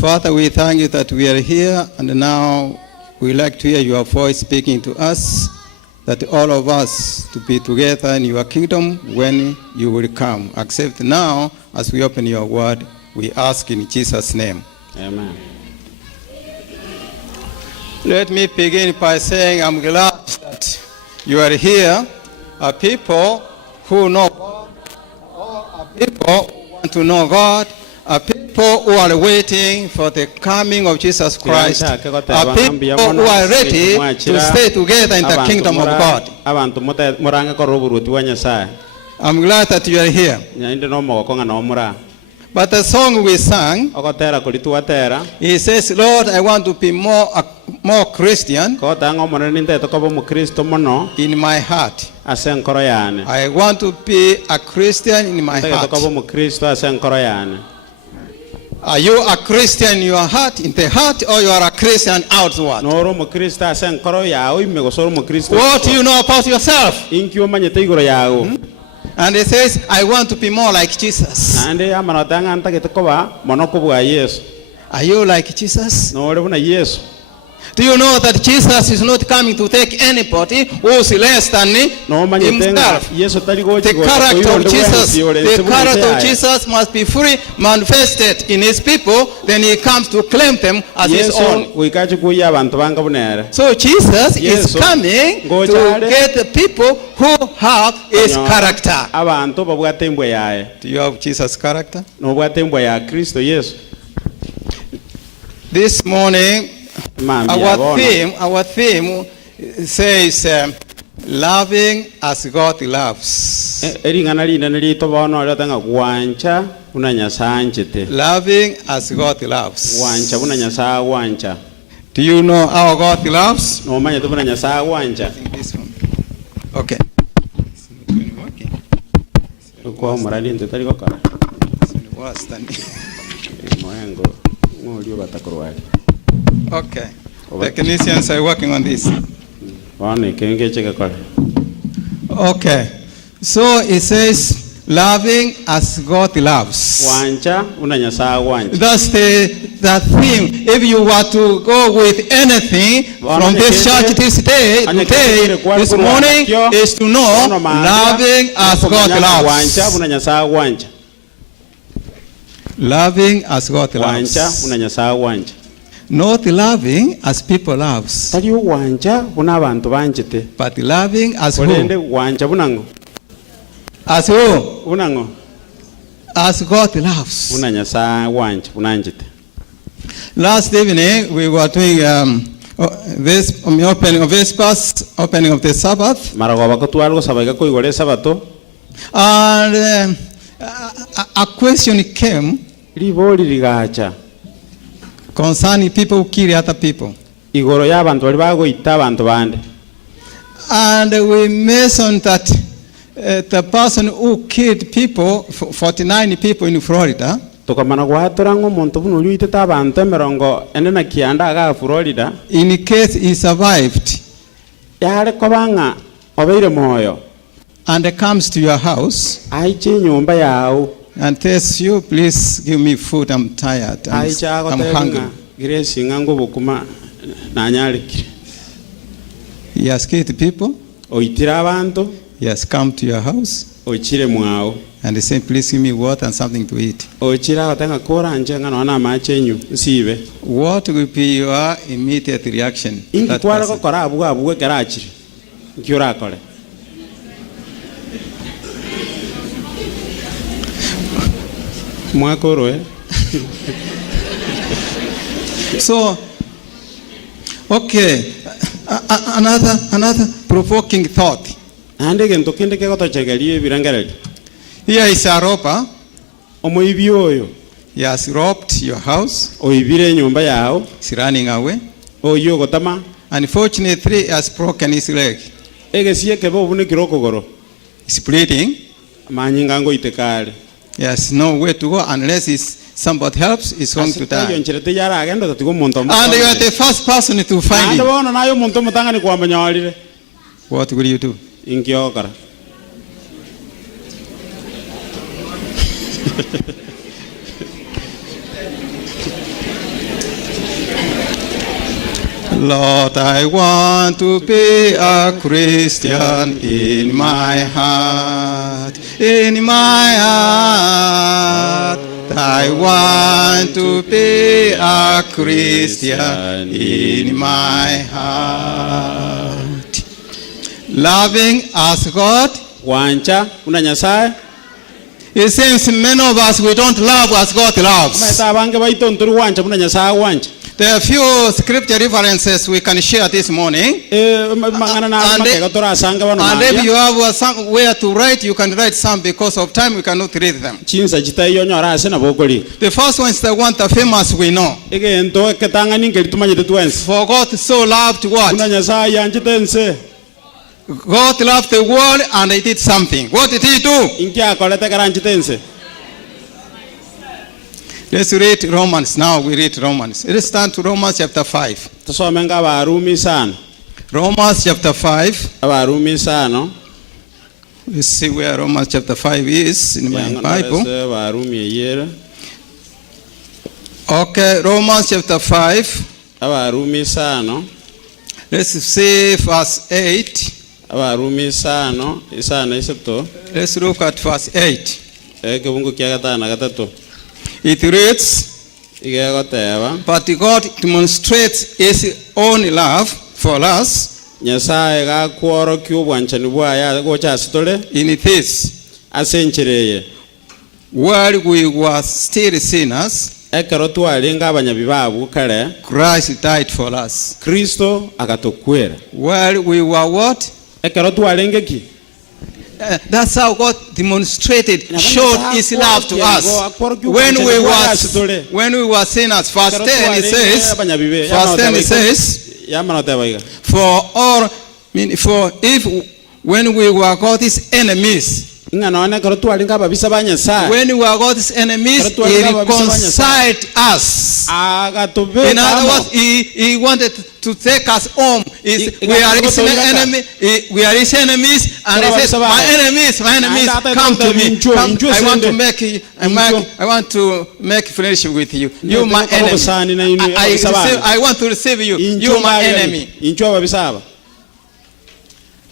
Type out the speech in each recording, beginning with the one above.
Father, we thank you that we are here, and now we like to hear your voice speaking to us, that all of us to be together in your kingdom when you will come. Accept now as we open your word, we ask in Jesus' name. Amen. Let me begin by saying I'm glad that you are here, are people who know God, or are people who want to know God, are people who are waiting for the coming of Jesus Christ, are people who are ready to stay together in the kingdom of God. I'm glad that you are here. But the song we sang, he says, Lord, I want to be more Christian in my heart. I want to be a Christian in my heart. Are you a Christian in your heart, in the heart, or you are a Christian outward? What do you know about yourself? And it says, I want to be more like Jesus. Are you like Jesus? Do you know that Jesus is not coming to take anybody who is less than himself? The character of Jesus must be fully manifested in his people, then he comes to claim them as his own. So Jesus is coming to get the people who have his character. Do you have Jesus' character? This morning, our theme says loving as God loves. Loving as God loves. Do you know how God loves? I think this one. Okay. Okay. Technicians are working on this. Okay. So it says, loving as God loves. That's the theme. If you were to go with anything from this church this morning, is to know loving as God loves. Loving as God loves. Not loving as people loves, but loving as who? As who? As God loves. Last evening we were doing this opening of Vespers, opening of the Sabbath, and a question came concerning people who kill other people. And we mentioned that the person who killed people, 49 people in Florida, in case he survived and comes to your house and tells you, please give me food, I'm tired, I'm hungry. He has killed people. He has come to your house and he said, please give me water and something to eat. What will be your immediate reaction? So, okay, another provoking thought. Here is a robber. He has robbed your house. He's running away. Unfortunately, he has broken his leg. He's bleeding. He has no way to go unless somebody helps, he's going to die. And you are the first person to find him. What will you do? Lord, I want to be a Christian in my heart. In my heart, I want to be a Christian in my heart. Loving as God. Wancha una Nyasaye. It seems many of us, we don't love as God loves. There are few scripture references we can share this morning. And if you have somewhere to write, you can write some. Because of time, we cannot read them. The first one is the one, the famous we know. For God so loved what? God loved the world and he did something. What did he do? Let's read Romans. Now we read Romans. Let's turn to Romans chapter 5. Romans chapter 5. Let's see where Romans chapter 5 is in my Bible. Okay, Romans chapter 5. Let's see verse 8. Let's look at verse 8. It reads, but God demonstrates his own love for us in this: while we were still sinners, Christ died for us. While we were what? That's how God demonstrated, showed his love to us. When we were sinners, verse 10 it says, for if when we were God's enemies, when we were God's enemies, he reconciled us. In other words, he wanted to take us home. We are his enemies, and he says, my enemies, come to me. Come, I want to make friendship with you. You my enemy. I want to receive you. You my enemy.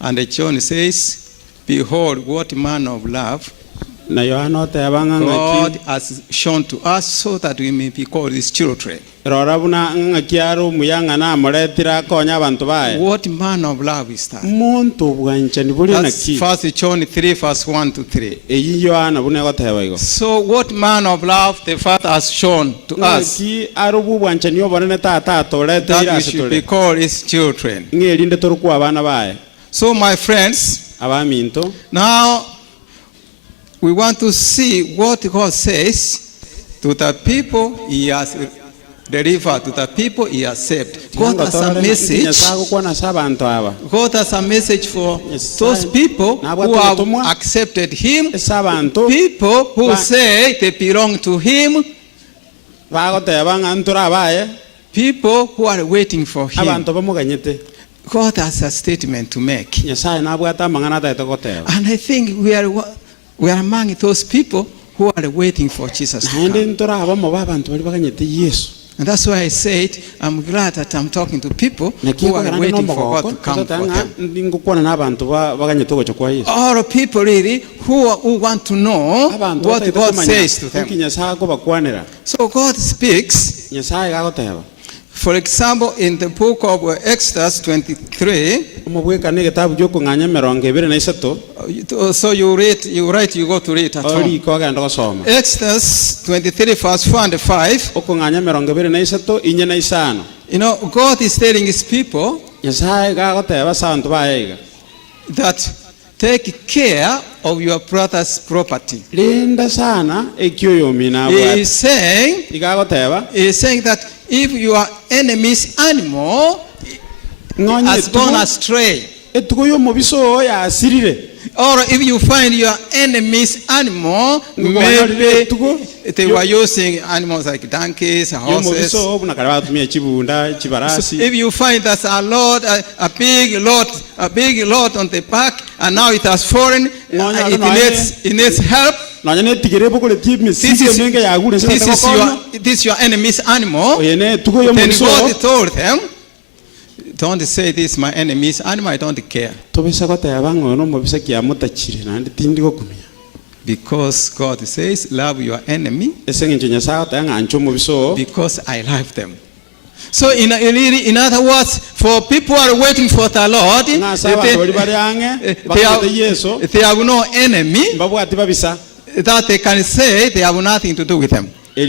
And John says, behold, what manner of love God has shown to us, so that we may be called his children. What manner of love is that? That's 1 John 3 verse 1 to 3. So what manner of love the Father has shown to us, that we should be called his children. So my friends, now we want to see what God says to the people he has delivered, to the people he has saved. God has a message. God has a message for those people who have accepted him, people who say they belong to him, people who are waiting for him. God has a statement to make. And I think we are among those people who are waiting for Jesus to come. And that's why I said, I'm glad that I'm talking to people who are waiting for God to come for them. Or people really who want to know what God says to them. So God speaks. For example, in the book of Exodus 23, so you write, you go to read at home. Exodus 23 verse 4 and 5. You know, God is telling his people that take care of your brother's property. He is saying that if your enemy's animal has gone astray, or if you find your enemy's animal, maybe they were using animals like donkeys, horses. So if you find that a big lot on the back, and now it has fallen, it needs help. This is your enemy's animal. Then God told them, don't say this my enemies and I don't care. Tobesa goteba ngono mobisa kia mutachire nandi tindi gokumia. Because God says love your enemy. Esengenje nyasaye ta ngancho mobiso. Because I love them. So in other words, for people who are waiting for the Lord, they have no enemy that they can say they have nothing to do with them. This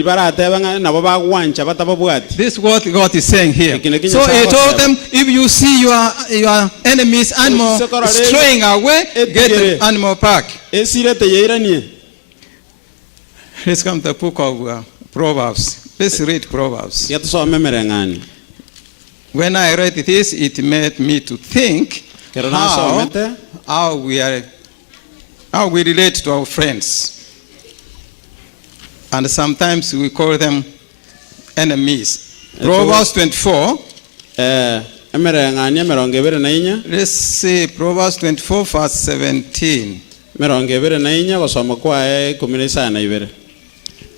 is what God is saying here. So he told them, if you see your enemy's animal straying away, get the animal back. Let's come to the book of Proverbs. Let's read Proverbs. When I read this, it made me to think how we relate to our friends. And sometimes we call them enemies. Proverbs 24. Let's see Proverbs 24 verse 17.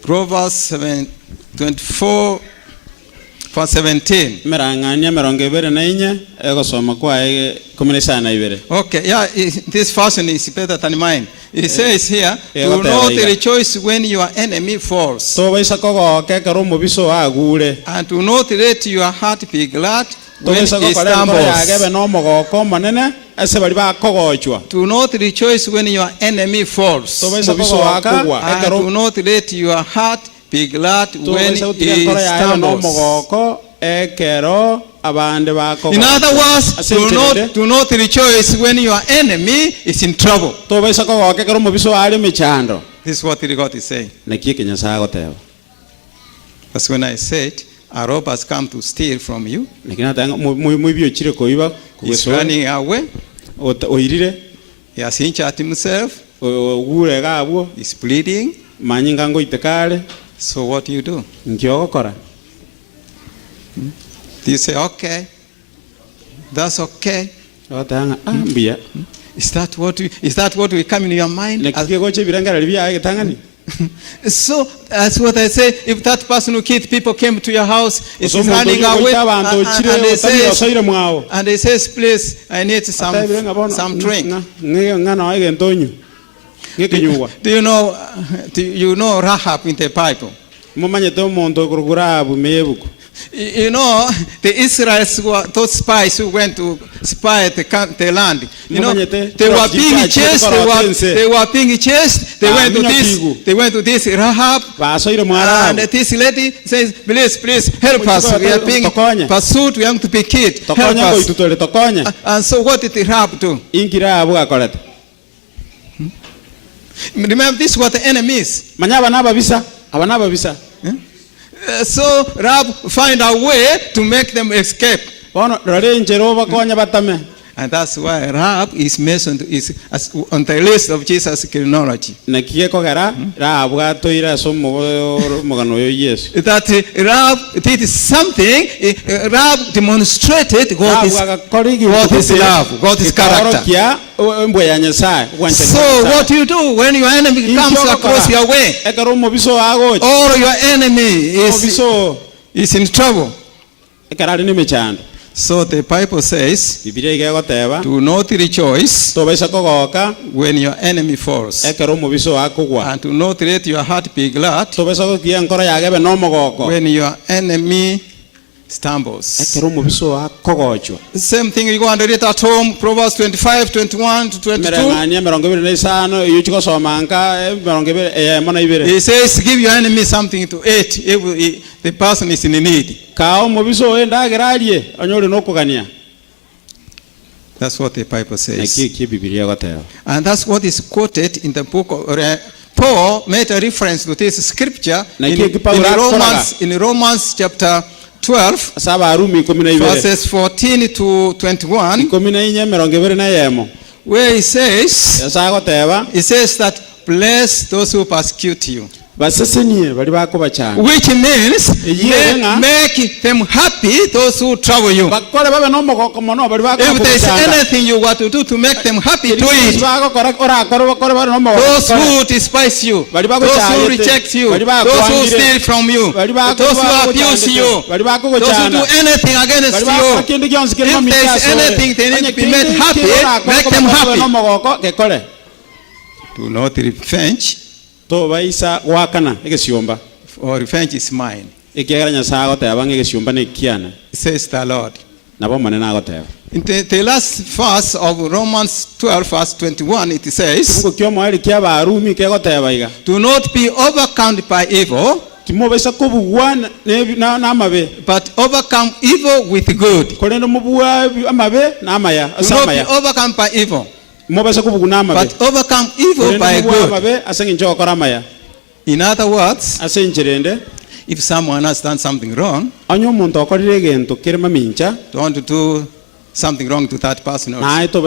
Proverbs 24 verse 17. Okay, yeah, this version is better than mine. It says here, do not rejoice when your enemy falls. And do not let your heart be glad when he stumbles. Do not rejoice when your enemy falls. And do not let your heart be glad when he stumbles. In other words, do not rejoice when your enemy is in trouble. This is what God is saying. That's when I said, a robber has come to steal from you. He's running away. He has injured himself. He's bleeding. So what do you do? Do you say, okay, that's okay? Is that what will come in your mind? So that's what I say. If that person who killed people came to your house, is running away, and they says, please, I need some drink. Do you know Rahab in the Bible? You know, the Israelites were those spies who went to spy the land. You know, they were being chased. They were being chased. They went to this Rahab, and this lady says, "Please help us. We are being pursued. We have to be killed. Help us." And so, what did Rahab do? Remember, this is what the enemy is. So Rahab find a way to make them escape. And that's why Rahab is mentioned on the list of Jesus' genealogy. That Rahab did something. Rahab demonstrated God's love, God's character. So what do you do when your enemy comes across your way? Or your enemy is in trouble. So the Bible says, do not rejoice when your enemy falls. And do not let your heart be glad when your enemy stumbles. Same thing you go and read at home, Proverbs 25, 21 to 22. He says, give your enemy something to eat if the person is in need. That's what the Bible says. And that's what is quoted in the book of Paul made a reference to this scripture in Romans chapter 12, verses 14 to 21, where he says that bless those who persecute you. basesenie bali bakoba cyane, which means Yenga. make them happy, those who trouble you. bakore babe nomogoko mono bali bakoba If there is anything you want to do to make them happy, do it. bakora bakore bali nomogoko, Those who despise you, those who reject you, those who steal from you, those who abuse you, those who do anything against you, if there is anything they need to be made happy, make them happy. Do not revenge, to baisa wakana egesiomba, for revenge is mine, ekera nyasaye agoteba ngegesiomba nekiana, says the Lord. nabo manena agoteba. In the last verse of Romans 12, verse 21, it says, do not be overcome by evil, but overcome evil with good. Do not be overcome by evil, but overcome evil by good. In other words, if someone has done something wrong, don't do something wrong to that person also. If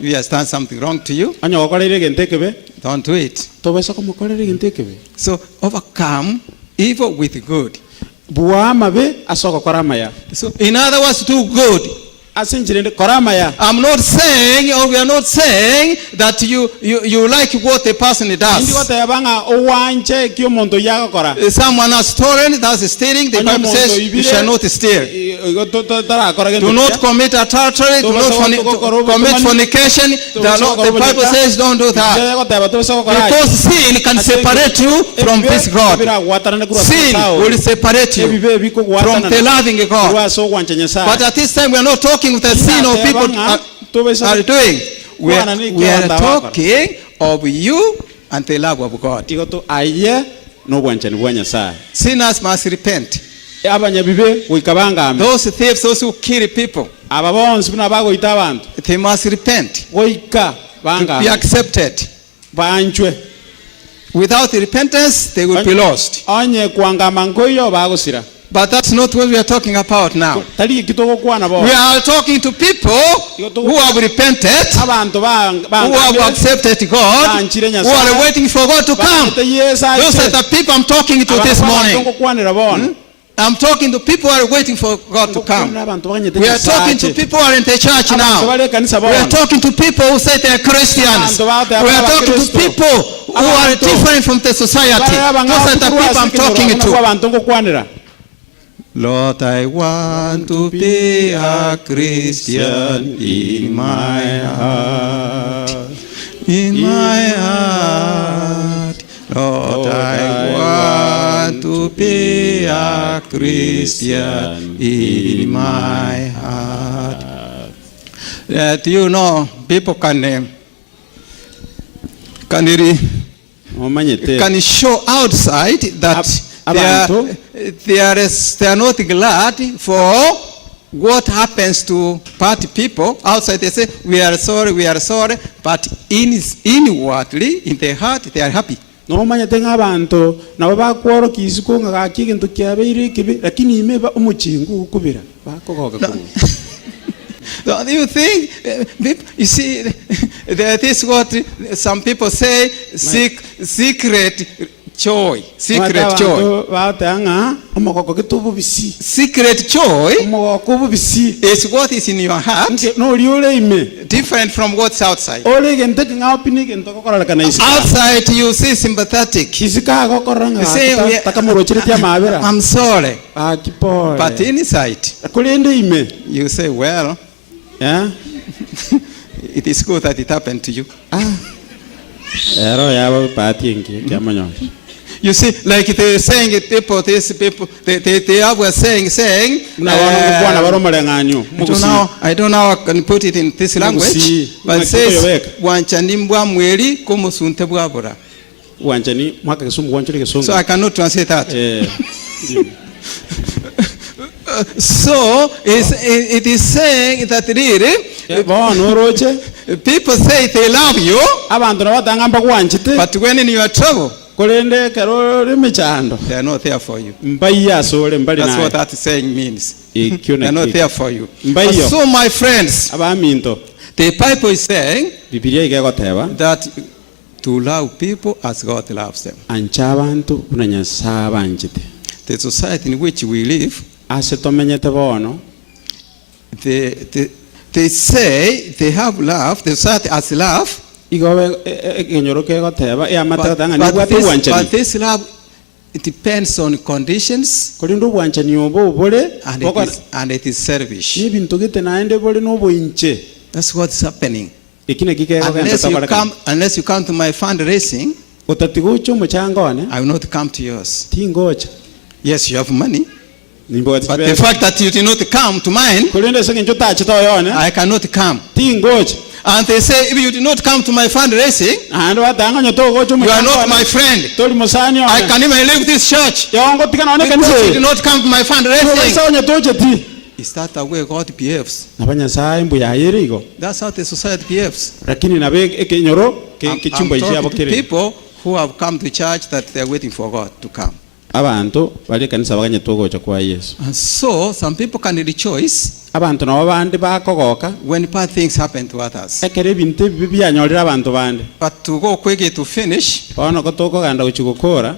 he has done something wrong to you, don't do it. So overcome evil with good. So in other words, do good. I'm not saying, or we are not saying that you like what the person does. Someone has stolen, that's stealing. The Bible says you shall not steal. Do not commit adultery. Do not commit fornication. The Bible says don't do that. Because sin can separate you from this God. Sin will separate you from the loving God. But at this time we are not talking with the sin of people are doing. We are talking of you and the love of God. Sinners must repent. Those thieves, those who kill people, they must repent to be accepted. Without repentance, they will be lost. But that's not what we are talking about now. We are talking to people who have repented, who have accepted God, who are waiting for God to come. Those are the people I'm talking to this morning. I'm talking to people who are waiting for God to come. We are talking to people who are in the church now. We are talking to people who say they are Christians. We are talking to people who are different from the society. Those are the people I'm talking to. Lord, I want to be a Christian in my heart. In my heart. Lord, I want to be a Christian in my heart. Do you know, people can show outside that they are not glad for what happens to party people. Outside they say, we are sorry, but inwardly, in their heart, they are happy. Do you think, you see, this is what some people say, secret joy. Secret joy. Secret joy is what is in your heart, different from what's outside. Outside you see sympathetic. You say, I'm sorry. But inside, you say, well, it is good that it happened to you. You see, like they're saying, people, these people, they were saying, I don't know how I can put it in this language, but it says, Mwebi so I cannot translate that. So it is saying that really, people say they love you, but when in your trouble, they are not there for you. That's what that saying means. They are not there for you. So my friends, the Bible is saying that to love people as God loves them. ancha abantu kuna Nyasaye abanjite. The society in which we live, Ase tomenyete bono they say they have love, the society has love, igobe kenyoro ke goteba ya matatanga ni but bwatu bwanchani. this love, it depends on conditions, Kolindu bwanchani obo bole and it is selfish. ni bintu gite naende bole no boinche. That's what's happening. Ikine kike Unless you come to my fundraising, otatigocho muchangone I will not come to yours. tingocha. Yes, you have money, But but the fact that you did not come to mine, kolinde senge njota chito yone I cannot come. tingocha. And they say, if you did not come to my fundraising, Ando batanga nyoto gocho you are not muchangone. my friend. Toli musani I yone. can even leave this church Yongo tikana one because you did kanise. not come to my fundraising. Sawa nyoto ti. Is that the way God behaves? Nabanya sai mbu ya yerigo. That's how the society behaves. Lakini nabe ekenyoro I'm kichumba ichabo talking to kire. people who have come to church that they are waiting for God to come. Abantu bali kanisa baganye togocha kwa Yesu. And so some people can rejoice Abantu nabo bandi bakogoka when bad things happen to others. ekere bintu bibyanyorira abantu bandi. But to go quickly to finish, Ono kotoko ganda uchigokora.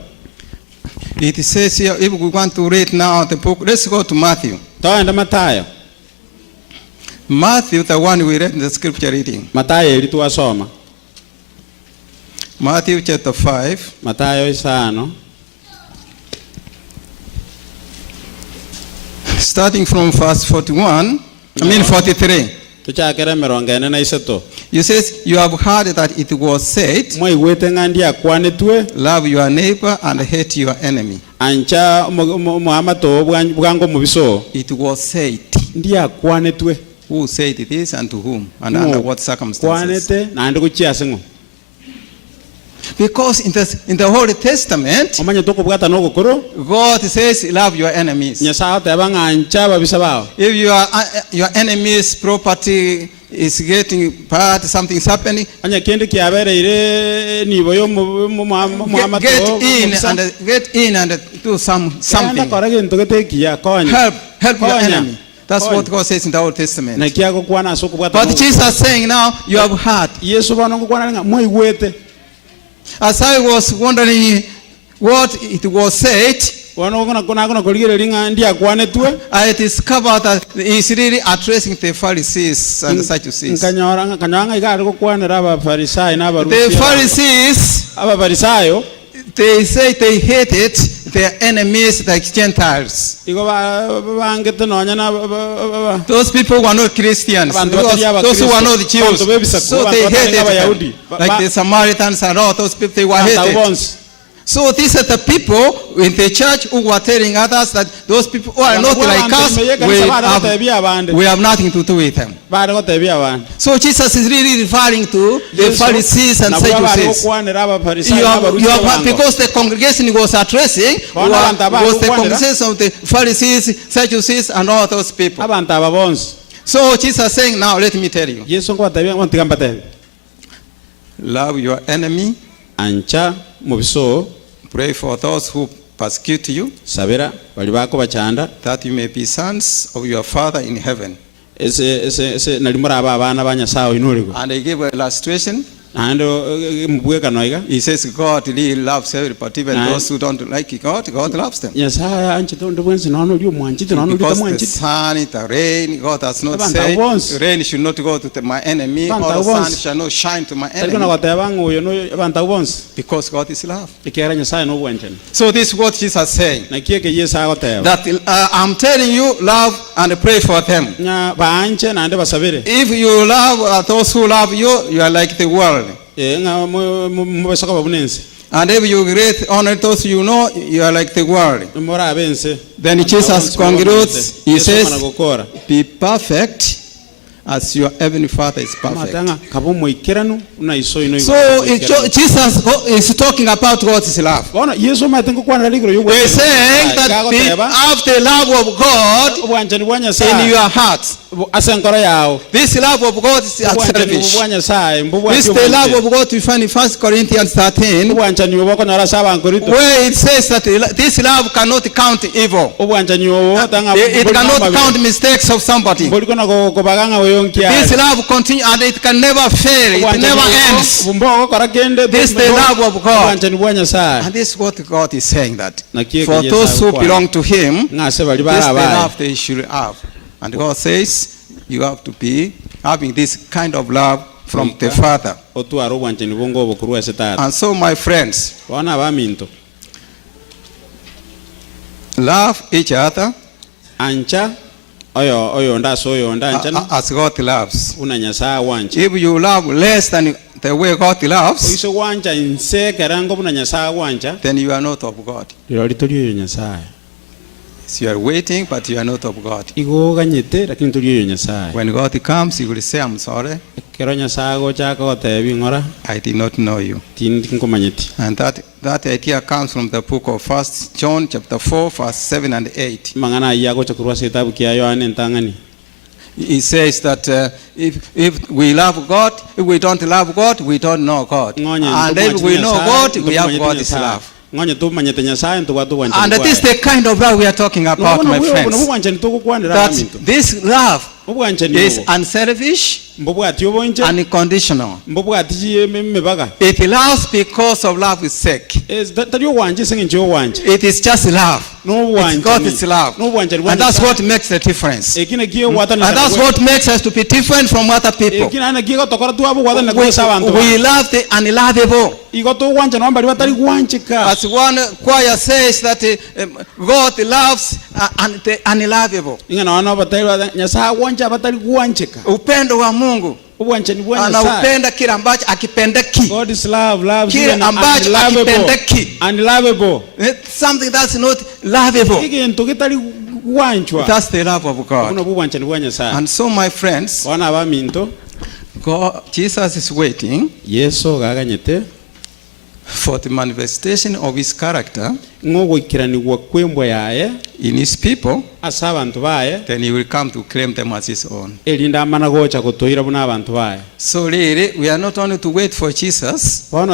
it says here, if we want to read now the book, let's go to Matthew. Toenda Matayo. Matthew, the one we read in the scripture reading. Matayo ili tuwasoma. Matthew chapter 5. Matayo isano. Starting from verse 43. Tuchakere mirongo ene na iseto. You says, you have heard that it was said, Mwaigwete ngandi akwanetwe love your neighbor and hate your enemy. ancha muhamato bwango mubiso. It was said. Ndi akwanetwe. Who said this and to whom and under what circumstances? Kwanete na ndi kuchiasengo. Because in the Holy Testament, Omanye toko bwata no kokoro. God says, love your enemies. Nyasaye tebanga ancha babisa bao. If your enemy's property is getting bad, something's happening, Anya kende kiabere ile nibo yo muhamato. get in and do something. Help your enemy. That's what God says in the Old Testament. But Jesus is saying now, you have heard. As I was wondering what it was said, I discovered that he's really addressing the Pharisees and the Sadducees. The Pharisees, they say they hated their enemies like Gentiles. Those people were not Christians. Those who were not Jews. So they hated them. Like the Samaritans and all those people, they were hated. So these are the people in the church who were telling others that those people who are not like us, we have nothing to do with them. So Jesus is really referring to the Pharisees and Sadducees. Because the congregation was addressing was the congregation of the Pharisees, Sadducees, and all those people. So Jesus is saying, now let me tell you. Love your enemy. Pray for those who persecute you, that you may be sons of your Father in heaven. And I give an illustration. He says God really loves everybody, even those who don't like God, God loves them. Because the sun, the rain, God has not said, rain should not go to my enemy, or the sun shall not shine to my enemy. Because God is love. So this is what Jesus is saying. That I'm telling you, love and pray for them. If you love those who love you, you are like the world. And if you great honor those you know, you are like the world. Then Jesus concludes, he says, be perfect as your heavenly Father is perfect. So Jesus is talking about God's love. He's saying that have the love of God in your heart. asenkoro yao. This love of God is unselfish. This is the love of God we find in 1 Corinthians 13, where it says that this love cannot count evil. It cannot count mistakes of somebody. This love continues and it can never fail. It never ends. This is the love of God. And this is what God is saying, that for those who belong to Him, this is the love they should have. And God says you have to be having this kind of love from the Father. And so, my friends, love each other as God loves. If you love less than the way God loves, then you are not of God. So you are waiting, but you are not of God. When God comes, He will say, I'm sorry, I did not know you. And that idea comes from the book of 1 John chapter 4, verse 7 and 8. He says that if we love God, if we don't love God, we don't know God. And if we know God, we have God's love. And this is the kind of love we are talking about, my friends. That this love is unselfish, unconditional. It loves because of love's sake. It is just love. It's God's love. And that's what makes the difference. And that's what makes us to be different from other people. We love the unlovable. As one choir says that God loves the unlovable. Upendo wa Mungu anaupenda kile ambacho akipendeki. God is love, kile ambacho akipendeki. Unlovable. Something that's not lovable. That's the love of God. And so, my friends, God, Jesus is waiting for the manifestation of His character in His people. Then He will come to claim them as His own. So really, we are not only to wait for Jesus, but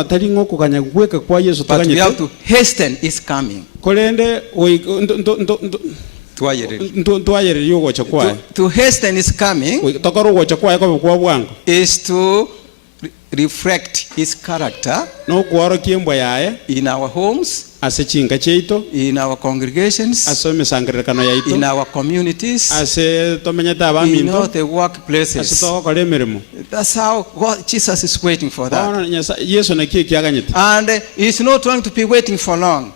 we have to hasten His coming. To hasten His coming is to reflect His character in our homes, in our congregations, in our communities, in all the workplaces. That's how God, Jesus is waiting for that. And He's not going to be waiting for long.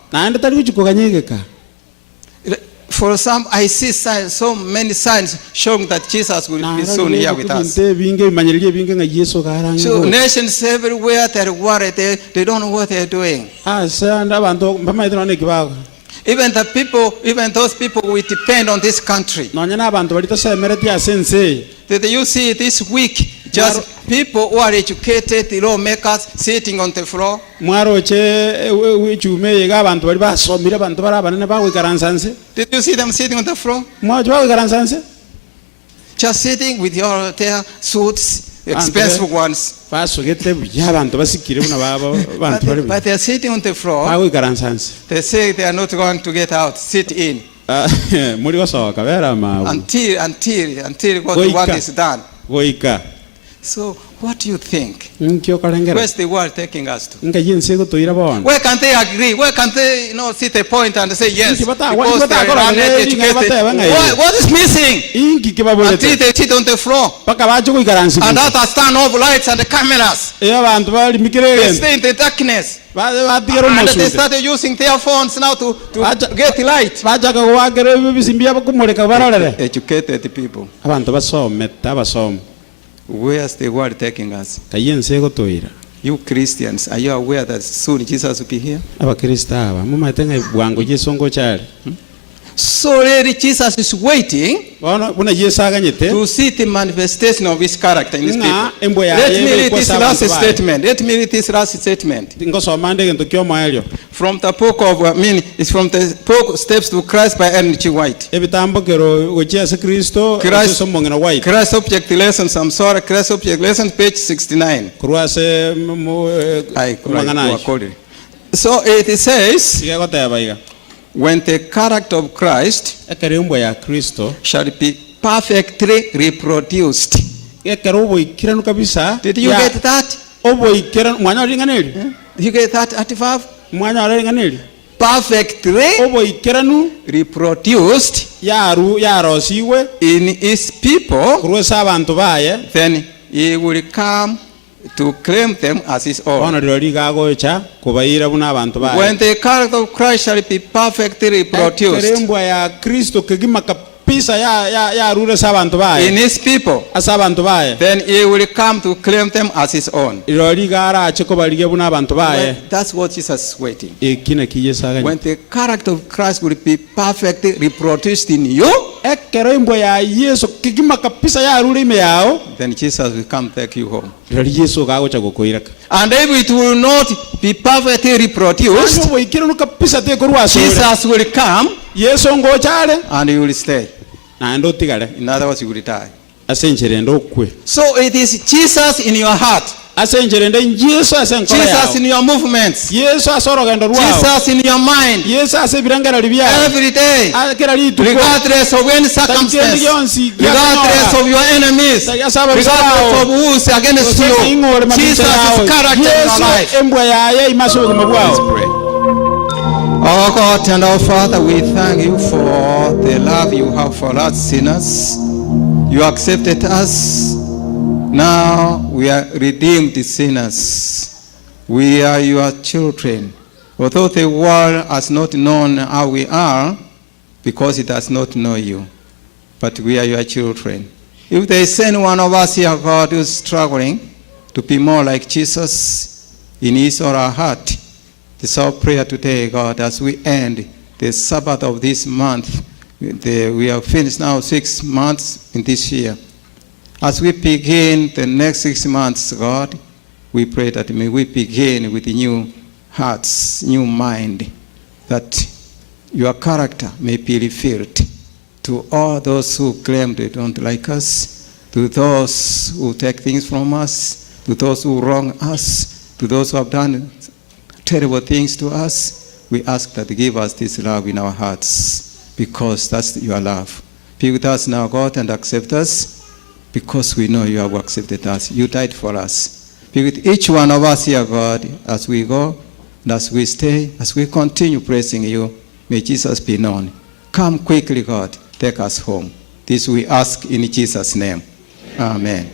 For some, I see signs, so many signs showing that Jesus will be soon here with us. So nations everywhere, they're worried, they don't know what they're doing. Even those people who depend on this country. Did you see this week? Just people who are educated, lawmakers sitting on the floor. Did you see them sitting on the floor? Just sitting with their suits, expensive ones. But they are sitting on the floor. They say they are not going to get out. Sit in. Until what the work is done. So, what do you think? Where's the world taking us to? Where can they agree? Where can they, see the point and say yes? Because they are uneducated. What is missing? Until they sit on the floor. And others turn off lights and the cameras. They stay in the darkness. And they started using their phones now to get light. Educated people. Where's the world taking us? You Christians, are you aware that soon Jesus will be here? So really Jesus is waiting buna Yesu aganyete to see the manifestation of his character in his nga people. embo ya Let me read yebe this last statement. Let me read this last statement. ngosoma ndege ntokyo maelyo From the book of, it's from the book Steps to Christ by Ellen G. White. ebitambokero gochia Kristo Christ- somongena White Christ Object Lessons, I'm sorry, Christ Object Lessons, page 69. kurwase Right. So it says, igagotebaiga when the character of Christ ekerembo ya Kristo shall be perfectly reproduced. ekero boikiranu kabisa Did you get that? oboikiranu mwanya oringaneri You get that artifact? mwanya oringaneri Perfectly oboikiranu reproduced yarosiwe in his people, kurwesa abantu baye then he will come to claim them as his own. bono riro rigagocha kubaira buna abantu baye When the character of Christ shall be perfectly reproduced ekerembo ya Kristo kegima kabisa yarure sa abantu in baye his people, asa abantu baye then he will come to claim them as his own. riro rigara ache kobarige buna abantu baye That's what Jesus is waiting. ekina kiyesaganya When the character of Christ will be perfectly reproduced in you, ekerembo ya Yesu kegima kabisa yarure ime yao then Jesus will come take you home. riro Yesu gagocha gokoiraka And if it will not be perfectly reproduced, abo boikiranu kabisa te kurwasore Jesus will come Yesu ngochale and you will stay. na ndo tigale In other words, you will die. asenjere ndo kwe So it is Jesus in your heart, asenjere ndo Yesu asenkora Jesus in your movements, Yesu asoroga ndo rwao Jesus in your mind, Yesu asebirangara libya every day, akera litu regardless of any circumstance, regardless of your enemies, regardless of who is against you. Jesus is character in your life. embwa yaye imaso Let's mabwao pray. Oh God and our Father, we thank you for the love you have for us sinners. You accepted us. Now we are redeemed sinners. We are your children. Although the world has not known how we are, because it does not know you, but we are your children. If there is any one of us here, God, who is struggling to be more like Jesus in his or her heart, it's our prayer today, God, as we end the Sabbath of this month. We have finished now 6 months in this year. As we begin the next 6 months, God, we pray that may we begin with new hearts, new mind, that your character may be revealed to all those who claim they don't like us, to those who take things from us, to those who wrong us, to those who have done terrible things to us. We ask that give us this love in our hearts, because that's your love. Be with us now, God, and accept us, because we know you have accepted us. You died for us. Be with each one of us here, God, as we go, and as we stay, as we continue praising you. May Jesus be known. Come quickly, God. Take us home. This we ask in Jesus' name. Amen.